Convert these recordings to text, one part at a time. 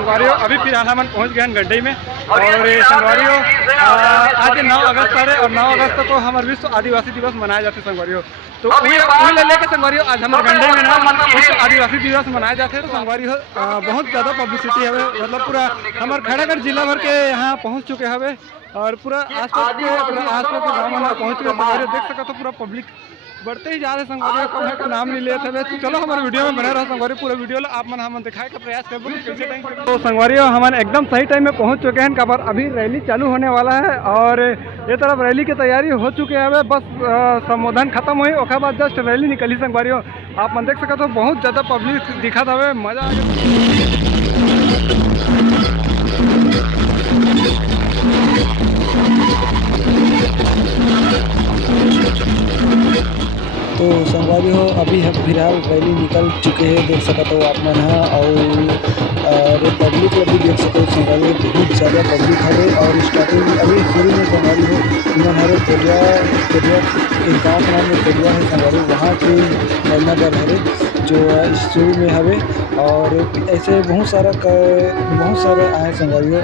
संगवारियों अभी फिलहाल हम पहुँच गए हैं गड्ढई में। और संगवारियों आज 9 अगस्त है और 9 अगस्त को हमारे विश्व आदिवासी दिवस मनाया जाते संगवारियों। तो वही ले लेके संगवारियों आज हमारे गड्ढई में ना विश्व आदिवासी दिवस मनाए जाते हैं। तो संगवारियों बहुत ज़्यादा पब्लिसिटी है, मतलब पूरा हमारे खड़ागढ़ जिला भर के यहाँ पहुँच चुके हैं और पूरा आसपास के गाँव में पहुँच चुके संगवारियों। देख सका तो पूरा पब्लिक बढ़ते ही जा रहे संगवारियों का नाम नहीं लिए थे। तो चलो हमारे वीडियो में बने रहो संगवारियों, पूरा वीडियो आप मन हम दिखाए का प्रयास कर। तो संगवारियों हमारे एकदम सही टाइम में पहुंच चुके हैं। खबर अभी रैली चालू होने वाला है और ये तरफ रैली की तैयारी हो चुकी है। बस संबोधन खत्म हुई उसके बाद जस्ट रैली निकली संगवारियों। आप मन देख सका तो बहुत ज़्यादा पब्लिक दिखा था, मज़ा आ गया। तो संगवारी हो अभी हम फिलहाल रैली निकल चुके हैं, देख सका तो आप मन है। और पब्लिक अभी देख सको संगवारी बहुत ज़्यादा पब्लिक है। और स्टार्टिंग अभी शुरू में संगवारी हो इन्होंने हरे कोरिया एक गाँव के नाम में कोरिया है संगवारी, वहाँ के नगर है जो शुरू में है। और ऐसे बहुत सारा आए संगवारी हो।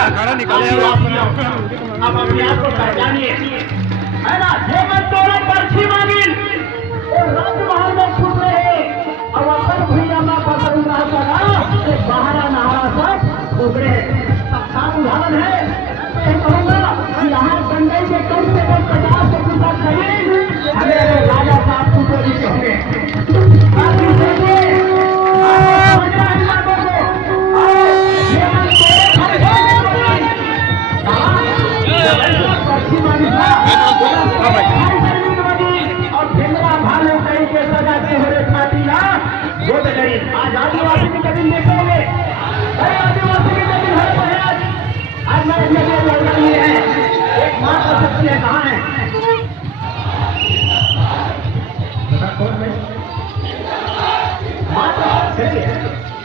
अखाड़ा निकाले अब अपने आप को पहचानिए, है ना। पर्ची मांगी और राजमहल में छुप रहे और अपन भैया में पसंद बाहर नहारा सब उभरे सब उदाहरण है। मैं कहूँगा कि यहाँ गंडई के कम से कम 50 से 50 खरीद हमें राजा साहब कुटोरी के होंगे। आदिवासी की जमीन देखोगे, आदिवासी की जमीन है। आज मैं है एक माँ का शक्ति है, कहाँ है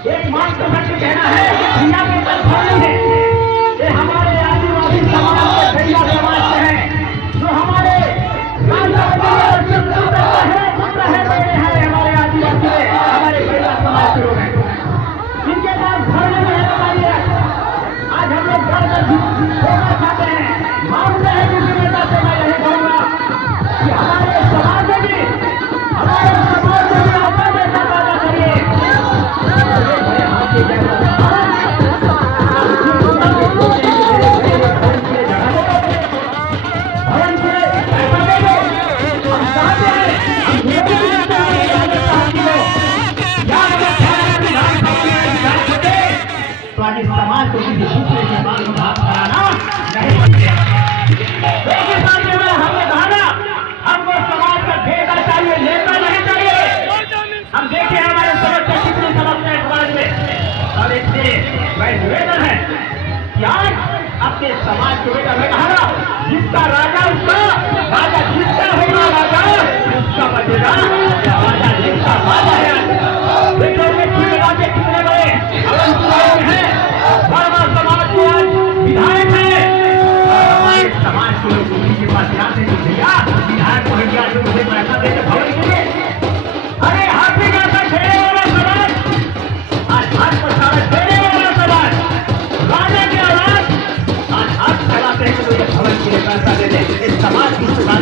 एक माँ का शक्ति कहना है भैया के तरफ है। ये हमारे आदिवासी समाज के भैया समाज के हैं जो हमारे हमारे आदिवासी हमारे भैया समाज के लोग हैं। इनके पास घर में है। आज हम लोग घर में धोखा खाते हैं, मानते हैं कि नेता से मैं यही कहूँगा कि हमारे समाज में भी आपका जैसा पैदा करिए। समाज को किसी दूसरे के बाल में हाथ कराना नहीं बनते। हमने कहा ना हमको समाज का भेदा चाहिए, नेता नहीं चाहिए। हम देखे हमारे समस्या कितनी समस्या है समाज में। और इससे मैं निवेदन है कि आज अपने समाज को बेटा मैं कहा ना जिसका राजा उसका राजा जिसका होगा राजा उसका बचेगा राजा जिसका राजा है। कितने बड़े हैं समाज के आज विधायक है। हमारे समाज के लोग उन्हीं के पास जाते हैं भैया विधायक को गया जो मुझे पैसा देते भवन के लिए। अरे हाथी का खेलने वाला समाज आज हाथ पर सारा खेलने वाला समाज राजा के आवाज आज हाथ फैलाते हैं तो भवन के लिए पैसा दे दे। इस समाज की सुधार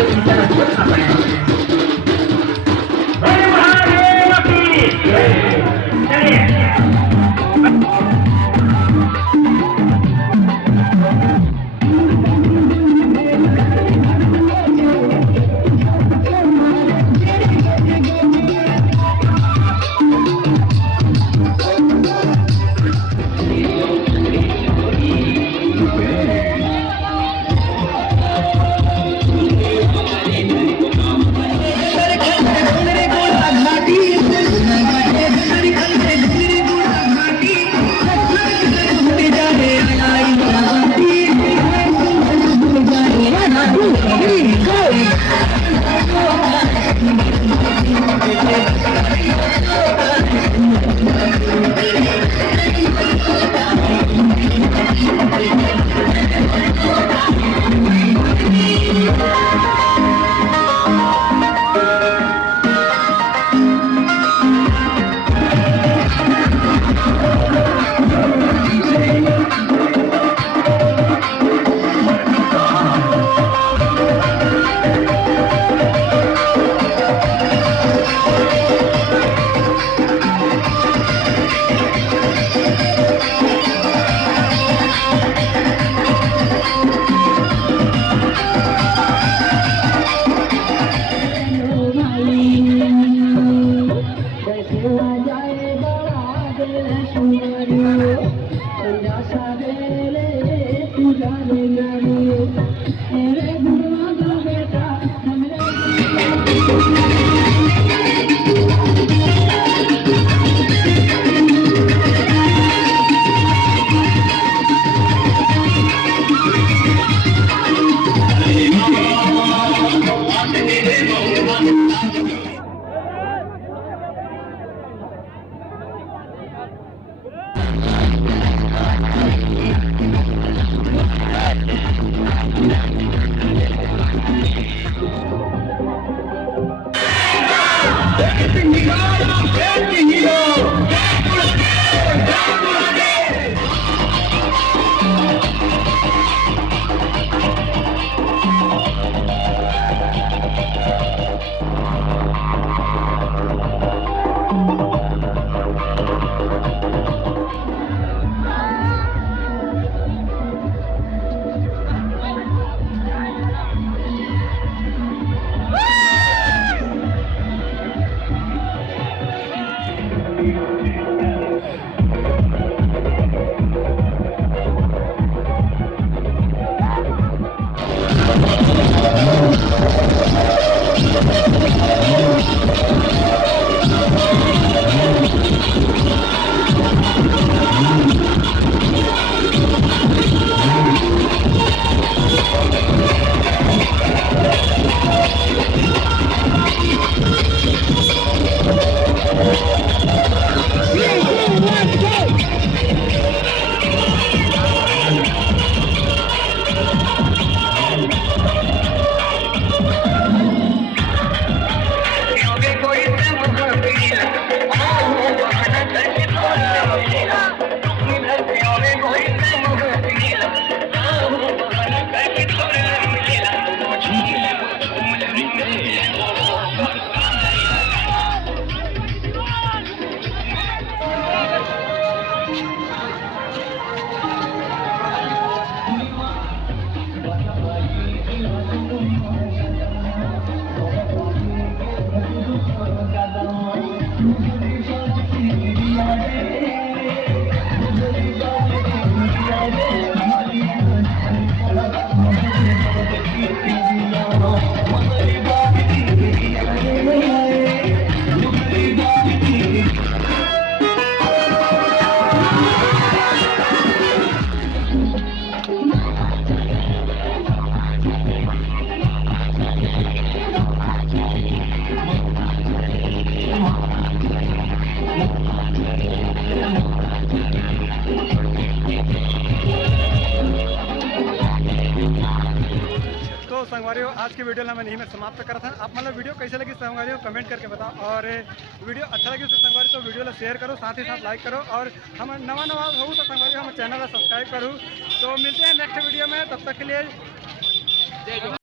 तो संगवारियों आज की वीडियो मैं यहीं में समाप्त करा था। आप मतलब वीडियो कैसे लगी संगवारियों कमेंट करके बताओ, और वीडियो अच्छा लगी तो संगवारी तो वीडियो ला शेयर करो, साथ ही साथ लाइक करो, और हम नवा हो तो संगवारी हम चैनल सब्सक्राइब करूँ। तो मिलते हैं नेक्स्ट वीडियो में, तब तक के लिए जय